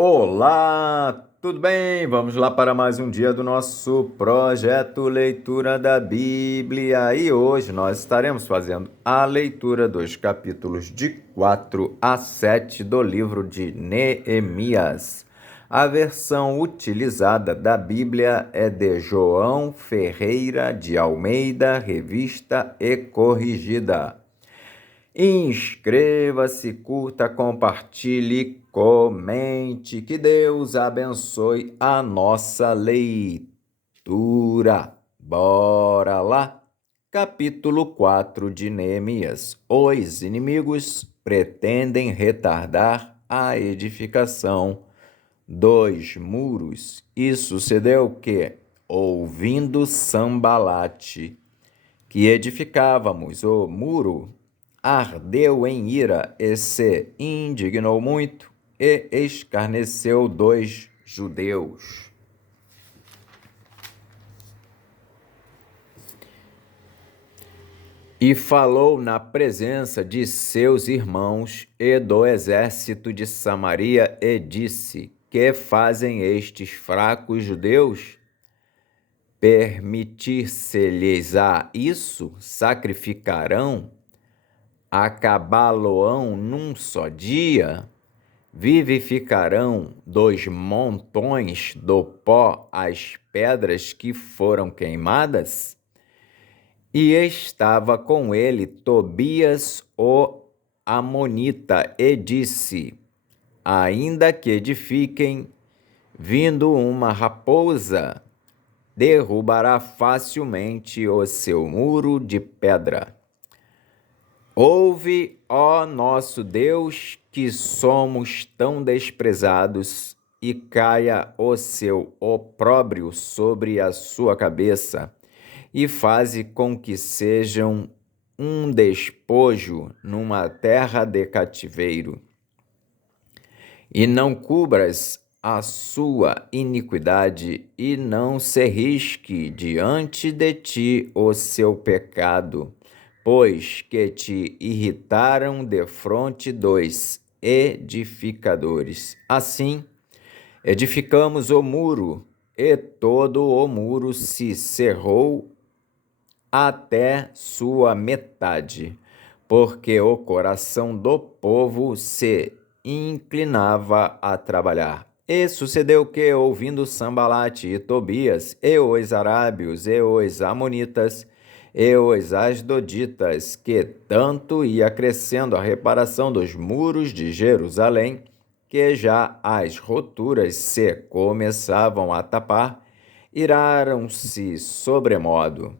Olá, tudo bem? Vamos lá para mais um dia do nosso projeto Leitura da Bíblia. E hoje nós estaremos fazendo a leitura dos capítulos de 4 a 7 do livro de Neemias. A versão utilizada da Bíblia é de João Ferreira de Almeida, revista e corrigida. Inscreva-se, curta, compartilhe, comente. Que Deus abençoe a nossa leitura. Bora lá! Capítulo 4 de Neemias. Os inimigos pretendem retardar a edificação dos muros. E sucedeu que, ouvindo Sambalate, que edificávamos o muro, ardeu em ira e se indignou muito e escarneceu dos judeus. E falou na presença de seus irmãos e do exército de Samaria e disse: Que fazem estes fracos judeus? Permitir-se-lhes-á isso? Sacrificarão? Acabá-lo-ão num só dia? Vivificarão dos montões do pó as pedras que foram queimadas? E estava com ele Tobias o Amonita e disse: Ainda que edifiquem, vindo uma raposa, derrubará facilmente o seu muro de pedra. Ouve, ó nosso Deus, que somos tão desprezados, e caia o seu opróbrio sobre a sua cabeça, e faze com que sejam um despojo numa terra de cativeiro. E não cubras a sua iniquidade, e não se risque diante de ti o seu pecado, pois que te irritaram defronte dos edificadores. Assim, edificamos o muro, e todo o muro se cerrou até sua metade, porque o coração do povo se inclinava a trabalhar. E sucedeu que, ouvindo Sambalate e Tobias, e os arábios, e os amonitas, e os asdoditas, que tanto ia crescendo a reparação dos muros de Jerusalém, que já as roturas se começavam a tapar, iraram-se sobremodo,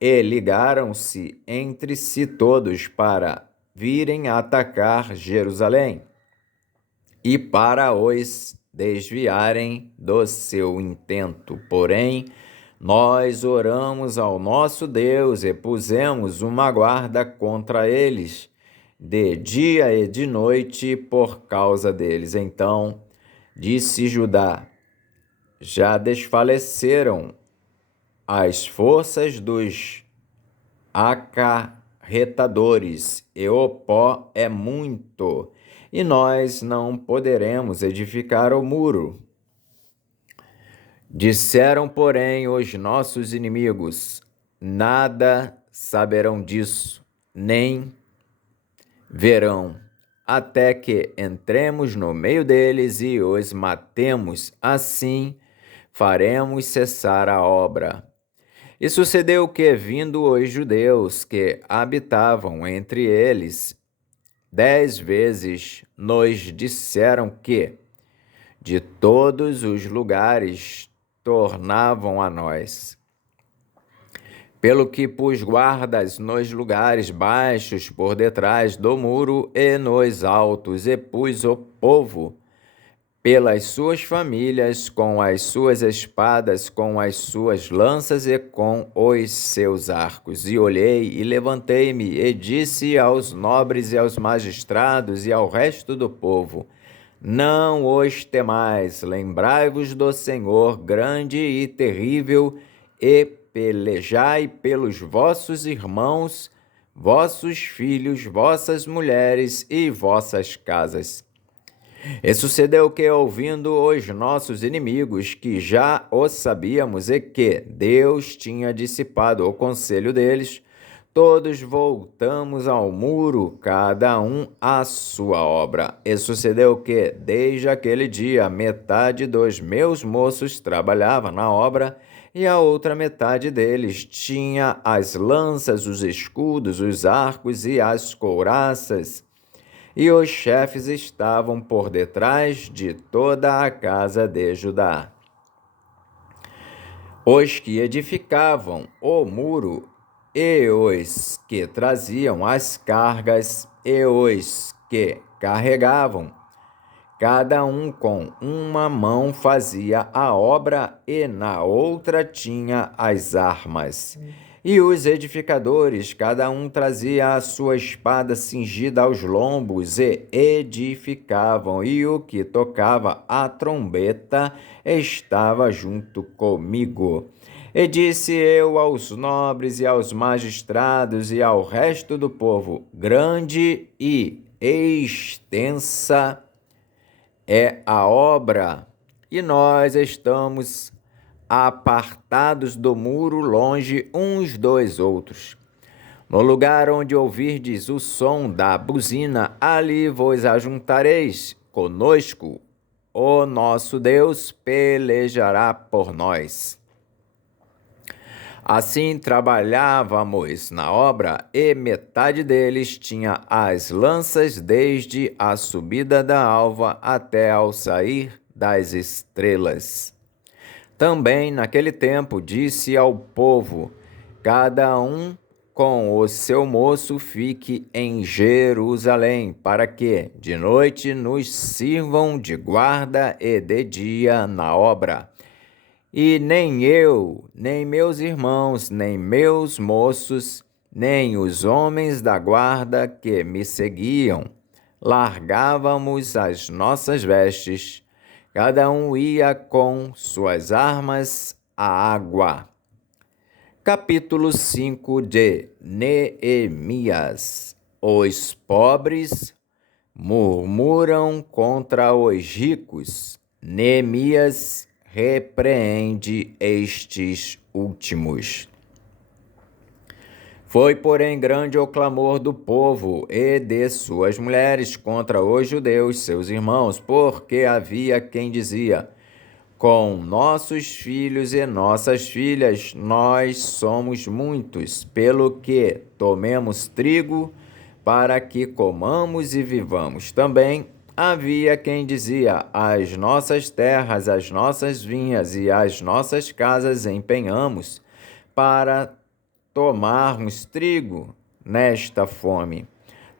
e ligaram-se entre si todos para virem atacar Jerusalém e para os desviarem do seu intento. Porém, nós oramos ao nosso Deus e pusemos uma guarda contra eles, de dia e de noite, por causa deles. Então disse Judá: Já desfaleceram as forças dos acarretadores, e o pó é muito, e nós não poderemos edificar o muro. Disseram, porém, os nossos inimigos: Nada saberão disso, nem verão, até que entremos no meio deles e os matemos. Assim faremos cessar a obra. E sucedeu que, vindo os judeus que habitavam entre eles, 10 vezes nos disseram que, de todos os lugares, tornavam a nós. Pelo que pus guardas nos lugares baixos por detrás do muro e nos altos, e pus o povo pelas suas famílias, com as suas espadas, com as suas lanças e com os seus arcos. E olhei e levantei-me e disse aos nobres e aos magistrados e ao resto do povo: Não os temais, lembrai-vos do Senhor grande e terrível, e pelejai pelos vossos irmãos, vossos filhos, vossas mulheres e vossas casas. E sucedeu que, ouvindo os nossos inimigos, que já o sabíamos e que Deus tinha dissipado o conselho deles, todos voltamos ao muro, cada um à sua obra. E sucedeu que, desde aquele dia, metade dos meus moços trabalhava na obra, e a outra metade deles tinha as lanças, os escudos, os arcos e as couraças. E os chefes estavam por detrás de toda a casa de Judá. Os que edificavam o muro, e os que traziam as cargas, e os que carregavam, cada um com uma mão fazia a obra e na outra tinha as armas. E os edificadores, cada um trazia a sua espada cingida aos lombos e edificavam, e o que tocava a trombeta estava junto comigo. E disse eu aos nobres e aos magistrados e ao resto do povo: grande e extensa é a obra, e nós estamos apartados do muro, longe uns dos outros. No lugar onde ouvirdes o som da buzina, ali vos ajuntareis conosco. O nosso Deus pelejará por nós. Assim trabalhávamos na obra, e metade deles tinha as lanças desde a subida da alva até ao sair das estrelas. Também naquele tempo disse ao povo: cada um com o seu moço fique em Jerusalém, para que de noite nos sirvam de guarda e de dia na obra. E nem eu, nem meus irmãos, nem meus moços, nem os homens da guarda que me seguiam, largávamos as nossas vestes. Cada um ia com suas armas à água. Capítulo 5 de Neemias. Os pobres murmuram contra os ricos. Neemias repreende estes últimos. Foi, porém, grande o clamor do povo e de suas mulheres contra os judeus, seus irmãos, porque havia quem dizia: com nossos filhos e nossas filhas nós somos muitos, pelo que tomemos trigo para que comamos e vivamos. Também havia quem dizia: as nossas terras, as nossas vinhas e as nossas casas empenhamos para tomarmos trigo nesta fome.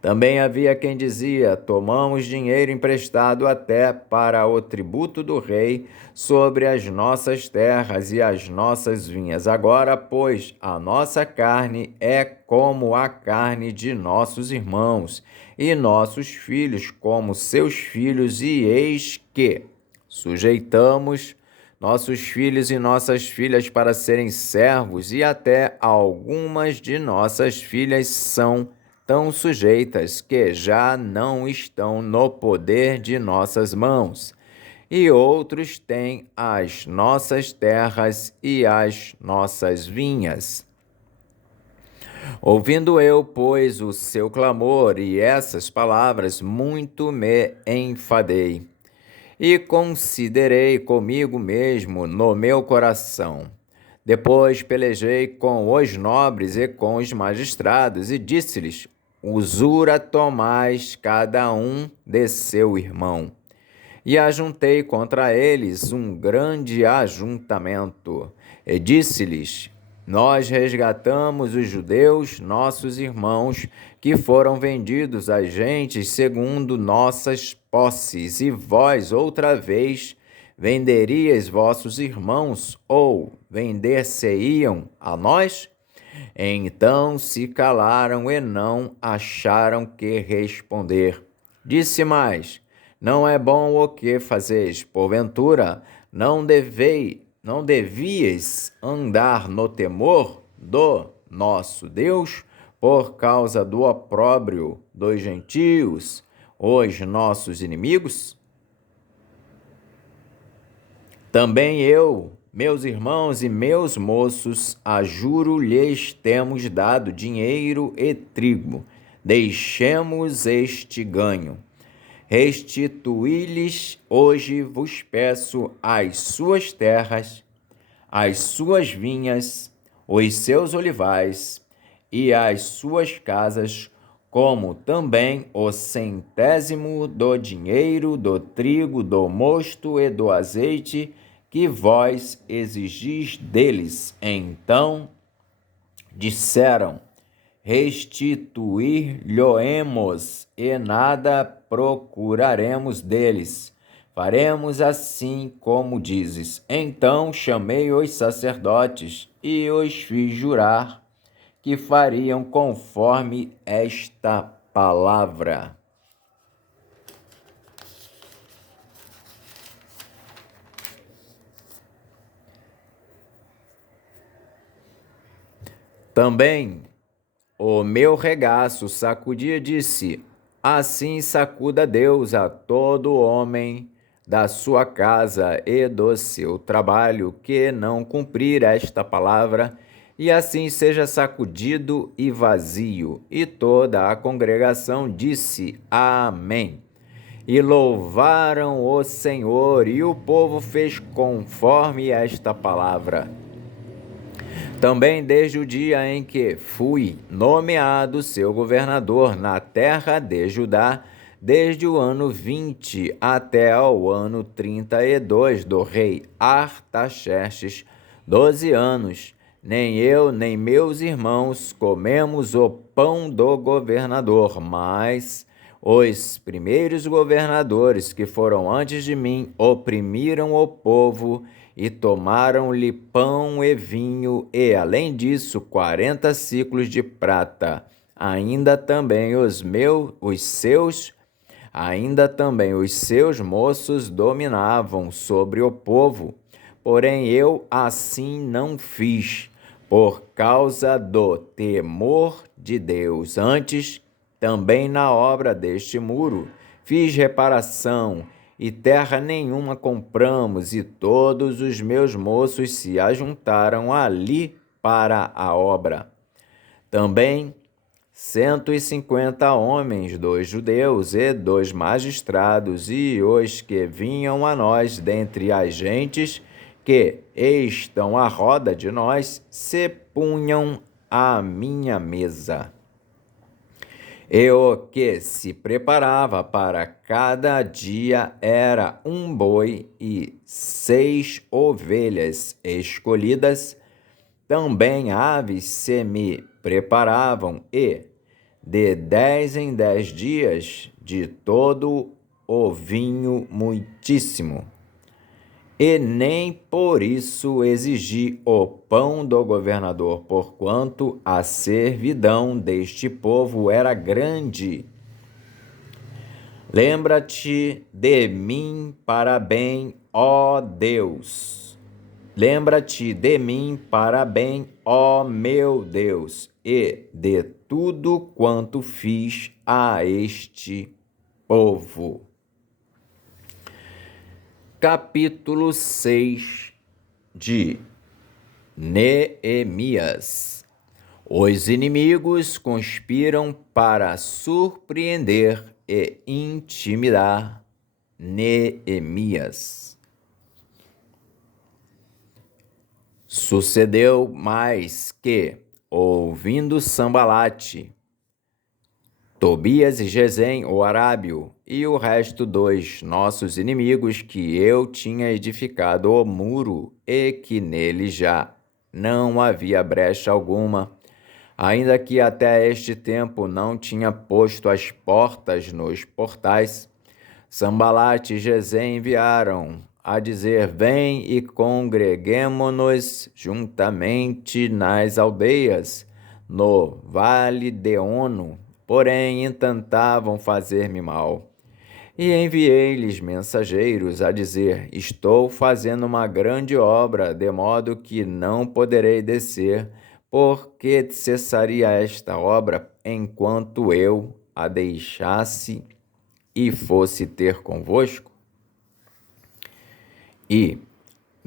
Também havia quem dizia: tomamos dinheiro emprestado até para o tributo do rei sobre as nossas terras e as nossas vinhas. Agora, pois, a nossa carne é como a carne de nossos irmãos, e nossos filhos como seus filhos, e eis que sujeitamos nossos filhos e nossas filhas para serem servos, e até algumas de nossas filhas são tão sujeitas que já não estão no poder de nossas mãos, e outros têm as nossas terras e as nossas vinhas. Ouvindo eu, pois, o seu clamor e essas palavras, muito me enfadei. E considerei comigo mesmo no meu coração. Depois pelejei com os nobres e com os magistrados, e disse-lhes: usura tomais cada um de seu irmão. E ajuntei contra eles um grande ajuntamento. E disse-lhes: nós resgatamos os judeus, nossos irmãos, que foram vendidos a gentes segundo nossas posses, e vós outra vez venderíeis vossos irmãos, ou vender-se-iam a nós? Então se calaram e não acharam que responder. Disse mais: não é bom o que fazeis, porventura não devíeis andar no temor do nosso Deus, por causa do opróbrio dos gentios, os nossos inimigos? Também eu, meus irmãos e meus moços, a juro lhes temos dado dinheiro e trigo. Deixemos este ganho. Restituí-lhes hoje vos peço as suas terras, as suas vinhas, os seus olivais e as suas casas, como também o centésimo do dinheiro, do trigo, do mosto e do azeite que vós exigis deles. Então disseram: restituir-lhe-emos e nada procuraremos deles. Faremos assim como dizes. Então chamei os sacerdotes e os fiz jurar que fariam conforme esta palavra. Também o meu regaço sacudia e disse: assim sacuda Deus a todo homem da sua casa e do seu trabalho que não cumprir esta palavra, e assim seja sacudido e vazio. E toda a congregação disse: Amém. E louvaram o Senhor, e o povo fez conforme esta palavra. Também desde o dia em que fui nomeado seu governador na terra de Judá, desde o ano 20 até ao ano 32 do rei Artaxerxes, 12 anos, nem eu nem meus irmãos comemos o pão do governador, mas os primeiros governadores que foram antes de mim oprimiram o povo e tomaram-lhe pão e vinho, e além disso 40 siclos de prata. Ainda também os seus moços dominavam sobre o povo. Porém eu assim não fiz, por causa do temor de Deus. Antes, também na obra deste muro, fiz reparação, e terra nenhuma compramos, e todos os meus moços se ajuntaram ali para a obra. Também 150 homens dos judeus e dos magistrados, e os que vinham a nós dentre as gentes que estão à roda de nós, se punham à minha mesa. E o que se preparava para cada dia era um boi e 6 ovelhas escolhidas. Também aves se me preparavam, e de 10 em 10 dias de todo o vinho muitíssimo. E nem por isso exigi o pão do governador, porquanto a servidão deste povo era grande. Lembra-te de mim para bem, ó Deus. Lembra-te de mim para bem, ó meu Deus, e de tudo quanto fiz a este povo. Capítulo 6 de Neemias. Os inimigos conspiram para surpreender e intimidar Neemias. Sucedeu mais que, ouvindo Sambalate, Tobias e Gesem, o arábio, e o resto dos nossos inimigos, que eu tinha edificado o muro e que nele já não havia brecha alguma, ainda que até este tempo não tinha posto as portas nos portais, Sambalate e Gesem enviaram a dizer: vem e congreguemo-nos juntamente nas aldeias, no vale de Ono. Porém, intentavam fazer-me mal. E enviei-lhes mensageiros a dizer: estou fazendo uma grande obra, de modo que não poderei descer, porque cessaria esta obra enquanto eu a deixasse e fosse ter convosco? E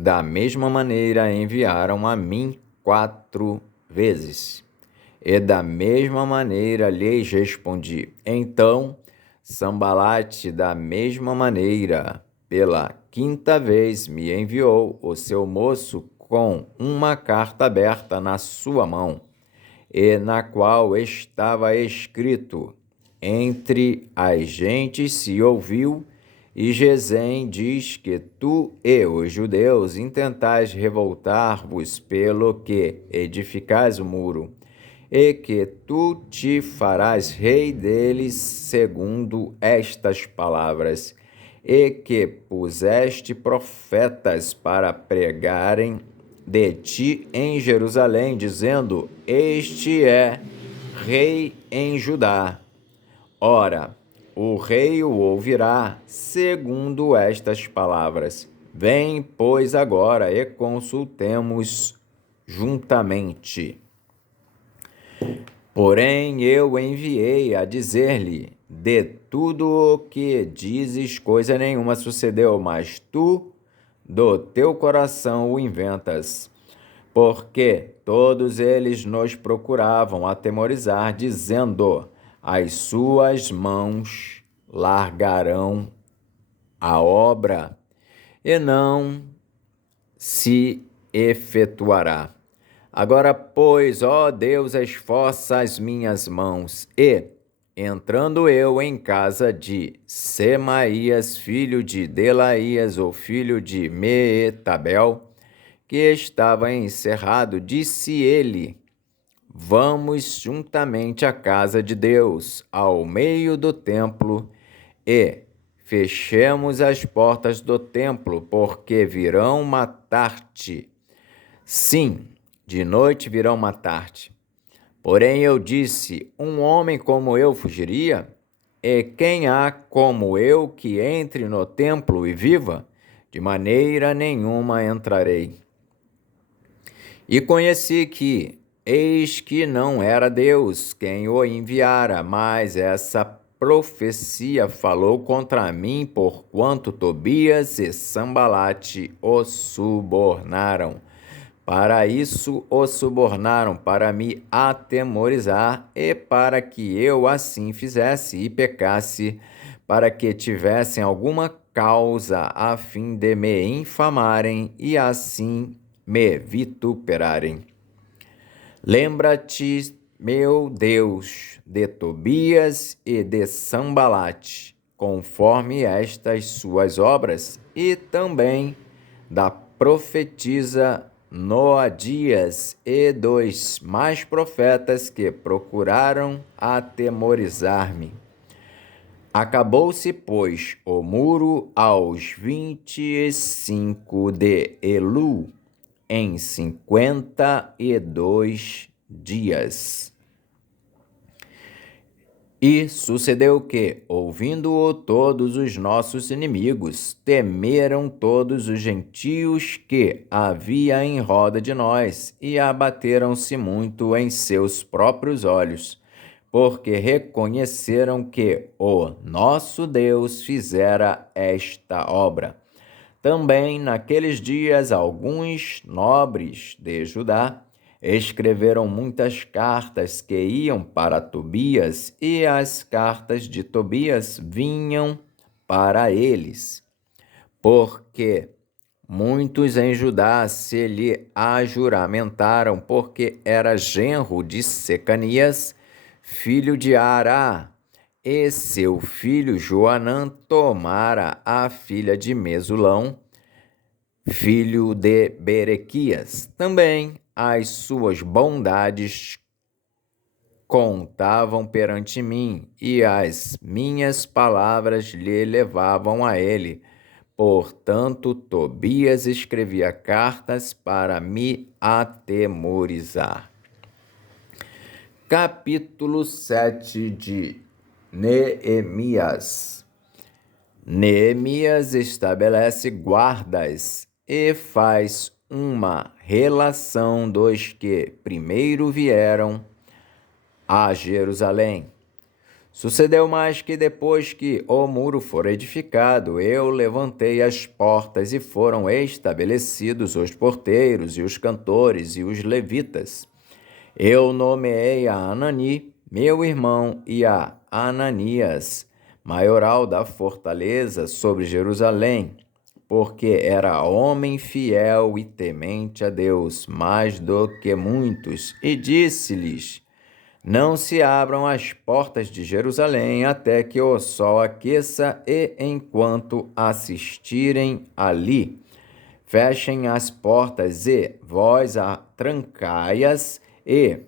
Da mesma maneira enviaram a mim 4 vezes. E da mesma maneira lhes respondi. Então, Sambalate, da mesma maneira, pela 5ª vez, me enviou o seu moço com uma carta aberta na sua mão, e na qual estava escrito: entre as gentes se ouviu, e Gesem diz que tu e os judeus intentais revoltar-vos pelo que edificais o muro, e que tu te farás rei deles segundo estas palavras, e que puseste profetas para pregarem de ti em Jerusalém, dizendo: este é rei em Judá. Ora, o rei o ouvirá segundo estas palavras. Vem, pois, agora e consultemos juntamente. Porém, eu enviei a dizer-lhe: de tudo o que dizes, coisa nenhuma sucedeu, mas tu, do teu coração, o inventas. Porque todos eles nos procuravam atemorizar, dizendo: as suas mãos largarão a obra, e não se efetuará. Agora, pois, ó Deus, esforça as minhas mãos. E, entrando eu em casa de Semaías, filho de Delaías, ou filho de Meetabel, que estava encerrado, disse ele: vamos juntamente à casa de Deus, ao meio do templo, e fechemos as portas do templo, porque virão matar-te. Sim, de noite virão matar-te. Porém eu disse: um homem como eu fugiria? E quem há como eu que entre no templo e viva? De maneira nenhuma entrarei. E conheci que, eis que não era Deus quem o enviara, mas essa profecia falou contra mim, porquanto Tobias e Sambalate o subornaram. Para isso o subornaram, para me atemorizar, e para que eu assim fizesse e pecasse, para que tivessem alguma causa a fim de me infamarem e assim me vituperarem. Lembra-te, meu Deus, de Tobias e de Sambalate, conforme estas suas obras, e também da profetisa Noadias e dos mais profetas que procuraram atemorizar-me. Acabou-se, pois, o muro aos 25 de Elu, em 52 dias. E sucedeu que, ouvindo-o todos os nossos inimigos, temeram todos os gentios que havia em roda de nós, e abateram-se muito em seus próprios olhos, porque reconheceram que o nosso Deus fizera esta obra. Também naqueles dias alguns nobres de Judá escreveram muitas cartas que iam para Tobias, e as cartas de Tobias vinham para eles, porque muitos em Judá se lhe ajuramentaram, porque era genro de Secanias, filho de Ará, e seu filho Joanã tomara a filha de Mesulão, filho de Berequias. Também as suas bondades contavam perante mim, e as minhas palavras lhe levavam a ele. Portanto, Tobias escrevia cartas para me atemorizar. Capítulo 7 de Neemias. Neemias estabelece guardas e faz uma relação dos que primeiro vieram a Jerusalém. Sucedeu mais que depois que o muro for edificado, eu levantei as portas e foram estabelecidos os porteiros e os cantores e os levitas. Eu nomeei a Anani, meu irmão, e a Ananias, maioral da fortaleza sobre Jerusalém, porque era homem fiel e temente a Deus, mais do que muitos, e disse-lhes: não se abram as portas de Jerusalém até que o sol aqueça, e enquanto assistirem ali, fechem as portas, e vós trancai-as, e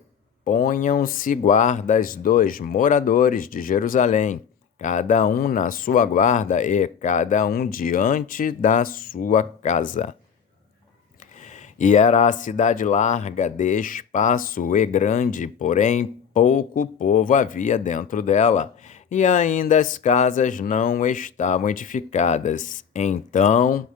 ponham-se guardas dos moradores de Jerusalém, cada um na sua guarda e cada um diante da sua casa. E era a cidade larga de espaço e grande, porém pouco povo havia dentro dela, e ainda as casas não estavam edificadas. Então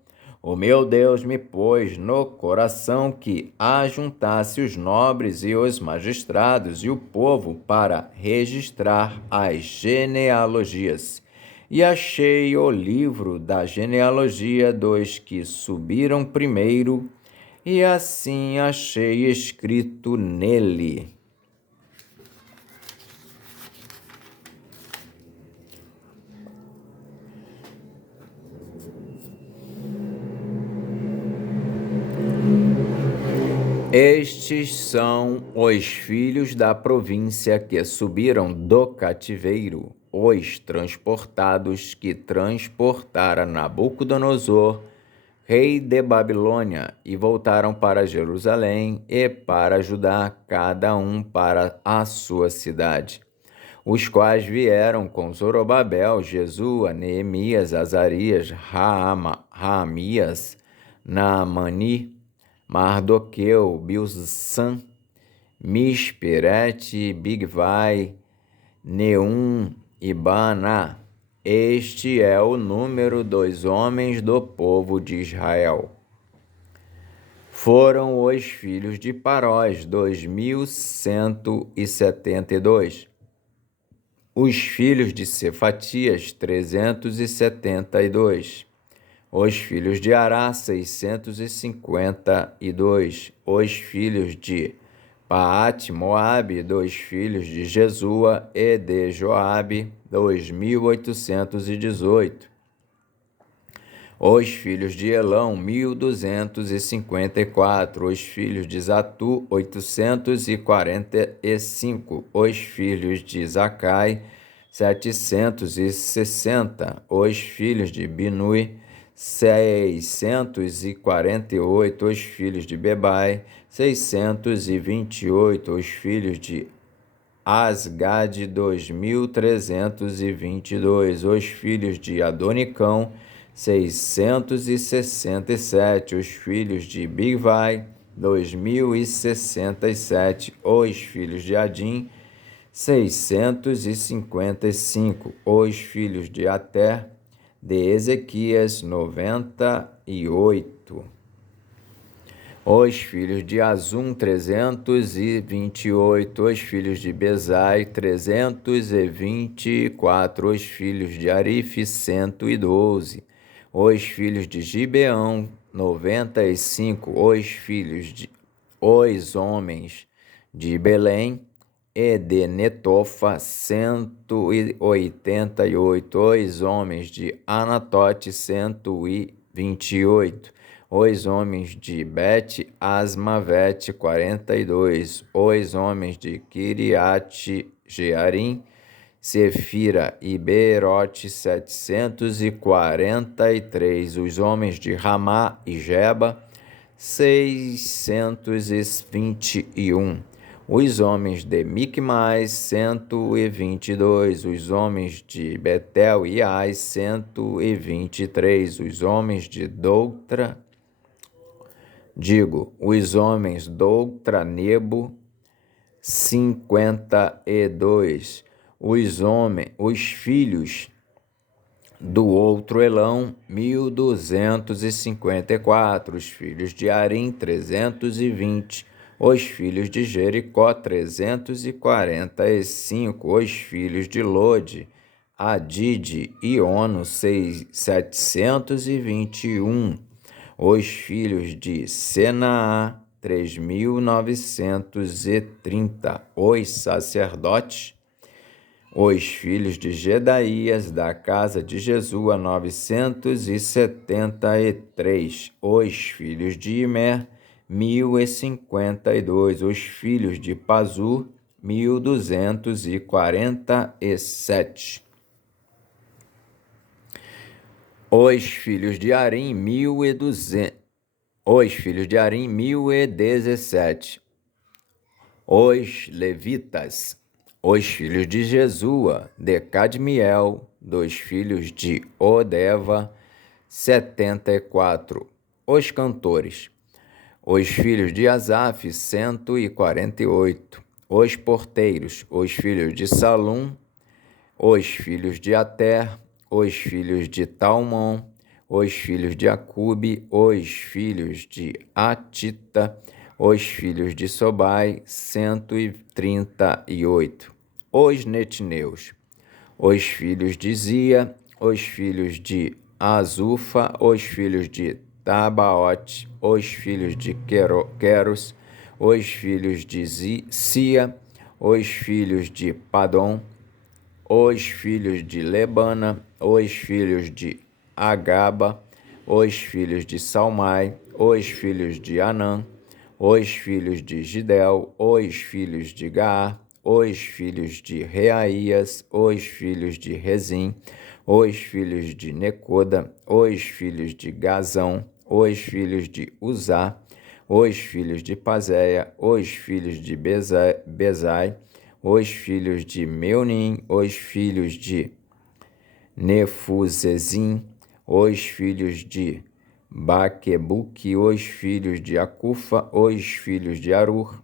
o meu Deus me pôs no coração que ajuntasse os nobres e os magistrados e o povo para registrar as genealogias. E achei o livro da genealogia dos que subiram primeiro, e assim achei escrito nele: estes são os filhos da província que subiram do cativeiro, os transportados que transportara Nabucodonosor, rei de Babilônia, e voltaram para Jerusalém e para Judá, cada um para a sua cidade. Os quais vieram com Zorobabel, Jesua, Neemias, Azarias, Raamias, Naamani, Mardoqueu, Bilsan, Misperet, Bigvai, Neum e Baná. Este é o número dos homens do povo de Israel. Foram os filhos de Parós, 2172. Os filhos de Cefatias, 372. Os filhos de Ará, 652. Os filhos de Paate-Moabe, 2 filhos de Jesua e de Joabe, 2818. Os filhos de Elão, 1254. Os filhos de Zatu, 845. Os filhos de Zacai, 760. Os filhos de Binui, 648. Os filhos de Bebai, 628. Os filhos de Asgade, 2322. Os filhos de Adonicão, 667. Os filhos de Bigvai, 2067. Os filhos de Adim, 655. Os filhos de Ater, de Ezequias, 98. Os filhos de Azum, 328. Os filhos de Bezai, 324. Os filhos de Arife, 112. Os filhos de Gibeão, 95. Os homens de Belém e de Netofa, 188. Os homens de Anatote, 128. Os homens de Bet-Asmavete, 42. Os homens de Kiriate-Jearim, Sefira e Beerote, 743. Os homens de Ramá e Geba, 621. Os homens de Micmais, 122. Os homens de Betel e Ai, 123. Os homens de os homens Doutra Nebo, 52. Os filhos do outro Elão, 1254. Os filhos de Arim, 320. Os filhos de Jericó, 345. Os filhos de Lode, Adide e Ono, 721. Os filhos de Senaá, 3.930. Os sacerdotes. Os filhos de Gedaías, da casa de Jesua, 973. Os filhos de Imer, 1.052. Os filhos de Pazur, 1.247. Os filhos de Arim, 1.200. Os filhos de Arim, 1.017. Os levitas. Os filhos de Jesua, de Cadmiel, dos filhos de Odeva, 74. Os cantores. Os filhos de Asaf, 148. Os porteiros. Os filhos de Salum. Os filhos de Ater. Os filhos de Talmon. Os filhos de Acube. Os filhos de Atita. Os filhos de Sobai, 138. Os netineus. Os filhos de Zia. Os filhos de Azufa. Os filhos de Tabaote. Os filhos de Queros. Os filhos de Sia. Os filhos de Padom. Os filhos de Lebana. Os filhos de Agaba. Os filhos de Salmai. Os filhos de Anã. Os filhos de Gidel, os filhos de Gaar, os filhos de Reaías, os filhos de Rezim, os filhos de Necoda, os filhos de Gazão, os filhos de Uzá, os filhos de Pazéia, os filhos de Bezai, os filhos de Meunim, os filhos de Nefuzezim, os filhos de Baquebuque, os filhos de Acufa, os filhos de Arur,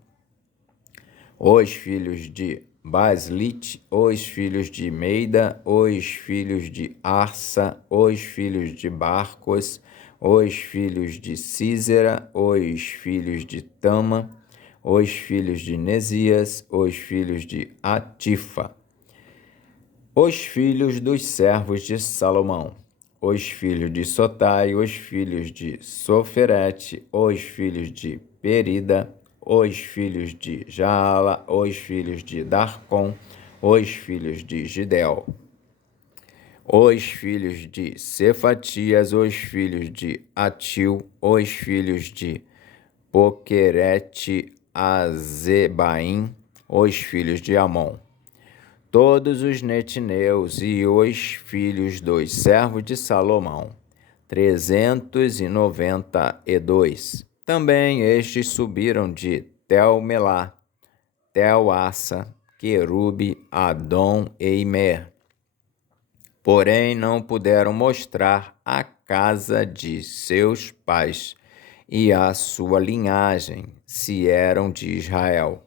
os filhos de Baslite, os filhos de Meida, os filhos de Arsa, os filhos de Barcos, os filhos de Císera, os filhos de Tama, os filhos de Nesias, os filhos de Atifa, os filhos dos servos de Salomão, os filhos de Sotai, os filhos de Soferete, os filhos de Perida, os filhos de Jaala, os filhos de Darcon, os filhos de Gidel, os filhos de Cefatias, os filhos de Atil, os filhos de Poquerete Azebaim, os filhos de Amon, todos os netineus e os filhos dos servos de Salomão, 392. Também estes subiram de Tel-Melá, Tel-Assa, Querube, Adom e Imer. Porém, não puderam mostrar a casa de seus pais e a sua linhagem, se eram de Israel.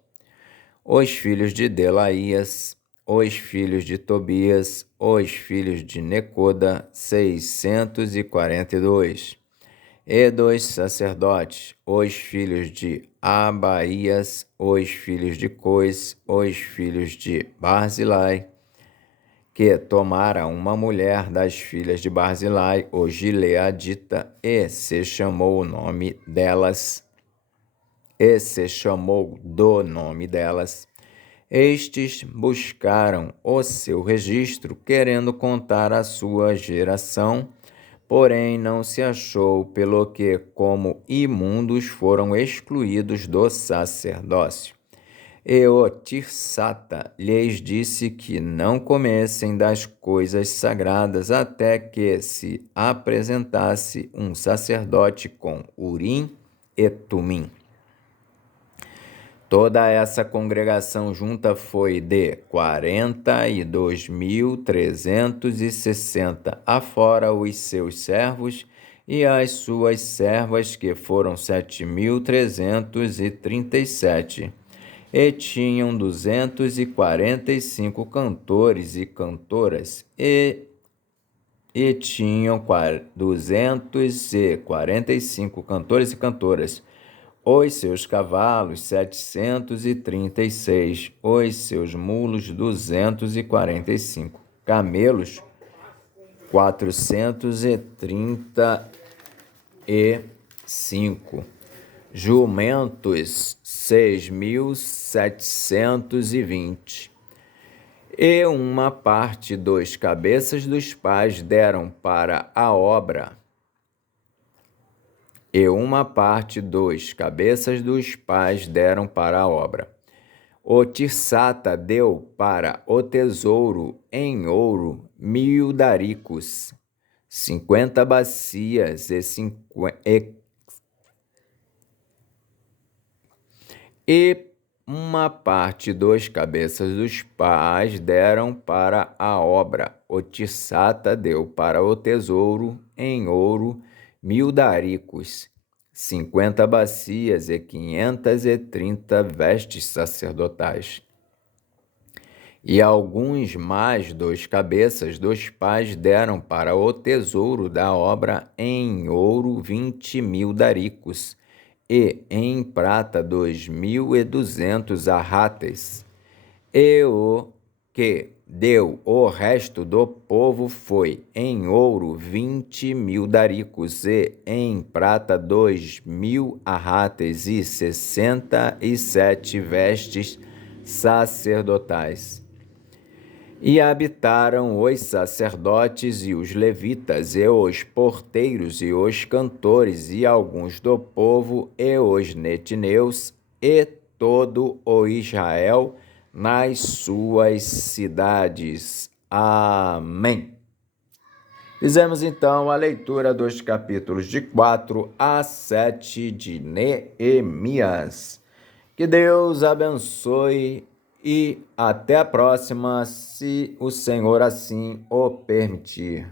Os filhos de Delaías, os filhos de Tobias, os filhos de Necoda, 642. E dos sacerdotes, os filhos de Abaías, os filhos de Cois, os filhos de Barzilai, que tomara uma mulher das filhas de Barzilai, o Gileadita, e se chamou do nome delas. Estes buscaram o seu registro, querendo contar a sua geração, porém não se achou, pelo que, como imundos, foram excluídos do sacerdócio. E o Tirsata lhes disse que não comessem das coisas sagradas até que se apresentasse um sacerdote com Urim e Tumim. Toda essa congregação junta foi de 42.360, afora os seus servos e as suas servas, que foram 7.337, e tinham 245 cantores e cantoras, e tinham 245 cantores e cantoras. os seus cavalos 736, os seus mulos 245, camelos 435, jumentos 6.720. E uma parte dos cabeças dos pais deram para a obra. O Tirsata deu para o tesouro em ouro 1.000 daricos, 50 bacias e uma parte dos cabeças dos pais deram para a obra. O Tirsata deu para o tesouro em ouro 1.000 daricos, 50 bacias e 530 vestes sacerdotais. E alguns mais dos cabeças dos pais deram para o tesouro da obra em ouro 20.000 daricos, e em prata 2.200 arrates. E o que deu o resto do povo foi em ouro 20.000 daricos, e em prata 2.000 arrates e 67 vestes sacerdotais. E habitaram os sacerdotes e os levitas, e os porteiros e os cantores, e alguns do povo, e os netineus, e todo o Israel nas suas cidades. Amém. Fizemos então a leitura dos capítulos de 4 a 7 de Neemias. Que Deus abençoe e até a próxima, se o Senhor assim o permitir.